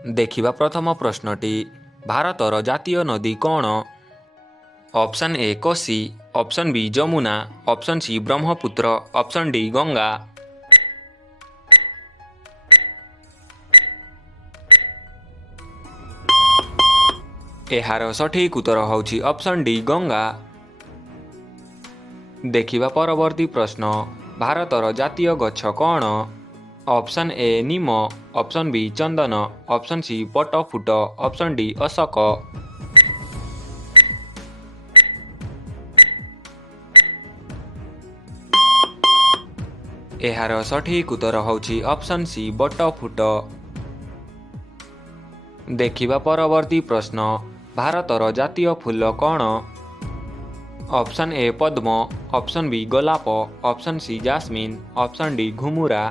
देखिबा प्रथम प्रश्नटी भारतर जातीय नदी कौन? Option A Kosi, option B Jamuna, option C Brahmaputra, option D Ganga. एहार सठिक उत्तर होछि ऑप्शन डी गंगा। देखिबा परवर्ती प्रश्न भारतर जातीय गछ कौन? ऑप्शन ए नीम, ऑप्शन बी चंदन, ऑप्शन सी पटफुट, ऑप्शन डी अशोक। एहार सठिक उत्तर होछि ऑप्शन सी बटफुट। देखिबा परवर्ती प्रश्न भारतर जातीय फूल कौन? ऑप्शन ए पद्म, ऑप्शन बी गोलाप, option C jasmine, option D घुमुरा।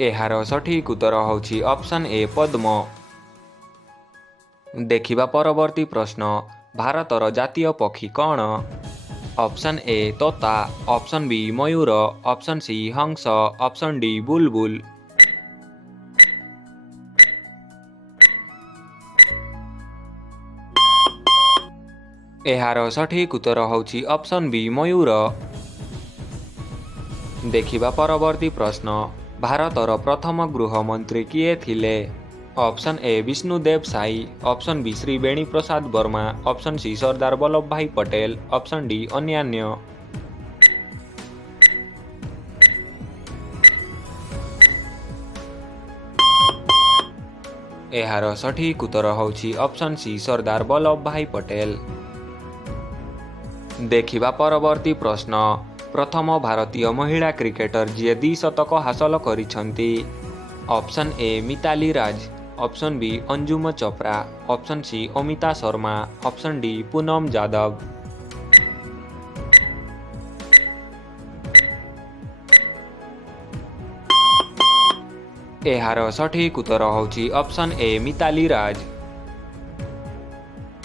एहार सठिक उत्तर होछि ऑप्शन ए पद्म। देखिबा परवर्ती प्रश्न भारतर जातीय पक्षी कौन? ऑप्शन ए तोता, ऑप्शन बी मयूर, ऑप्शन सी हंस, ऑप्शन डी बुलबुल। एहार सठिक उत्तर होछि ऑप्शन बी मयूर। देखिबा परवर्ती प्रश्न भारतर प्रथम गृहमंत्री किए थिले? Option A Vishnudev Sai, option B Shri Beni Prasad Verma, option C Sardar Vallabh bhai Patel, option D अन्यान्य। एहार सठिक उत्तर होछि ऑप्शन सी सरदार वल्लभ भाई पटेल। देखिबा परवर्ती प्रश्न प्रथम भारतीय महिला क्रिकेटर जी 2 शतक हासिल करिसंती? Option A Mithali Raj, option B Anjum Chopra, option C Amita Sharma, option D Poonam Jadhav. एहार सठिक उत्तर होछि ऑप्शन ए मिताली राज।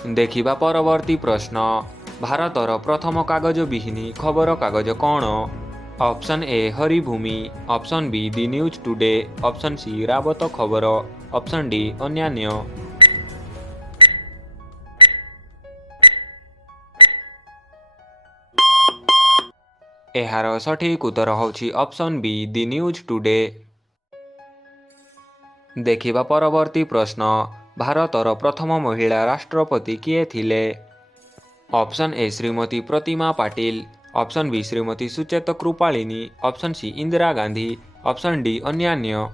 देखिबा परवर्ती प्रश्न भारतर प्रथम कागज विहीनी खबर कागज कौन? Option A Haribhoomi, option B the news today, option C Rawat Khabar, option D अन्यान्य। एहार सठिक उत्तर होछि option B the news today. देखिबा परवर्ती प्रश्न भारतर प्रथम महिला राष्ट्रपति किए थिले? Option A Shrimati Pratima Patil, option B Shrimati Sucheta Kripalani, option C Indira Gandhi, option D अन्यान्य।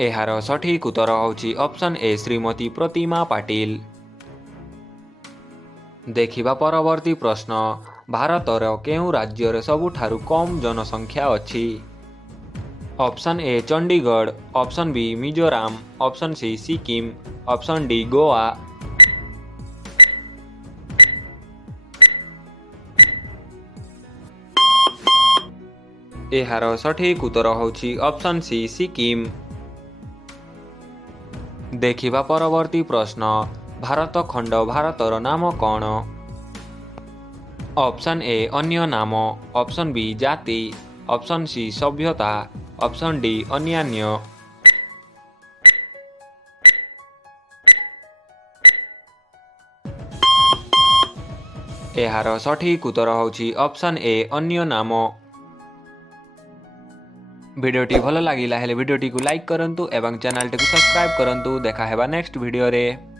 एहार सठिक उत्तर होछि ऑप्शन ए श्रीमती प्रतिमा पाटिल। देखिबा परवर्ती प्रश्न भारतर केउं राज्यर सबुठारु कम जनसंख्या अछि? Option A Chandigarh, option B Mizoram, option C Sikkim, option D Goa. एहार सठिक उत्तर होछि ऑप्शन सी सिक्किम। देखिबा परवर्ती प्रश्न भारत खंड भारतर नाम कौन? ऑप्शन ए अन्य नाम, ऑप्शन बी जाति, ऑप्शन सी सभ्यता, ऑप्शन डी अन्यान्य। एहार सठिक उत्तर होछि ऑप्शन ए अन्य नाम। भिडियोटी भल लागिला हेले भिडियोटी को लाइक करंतु एवं चैनल टी को सब्सक्राइब करंतु। देखा हेबा नेक्स्ट भिडियो रे।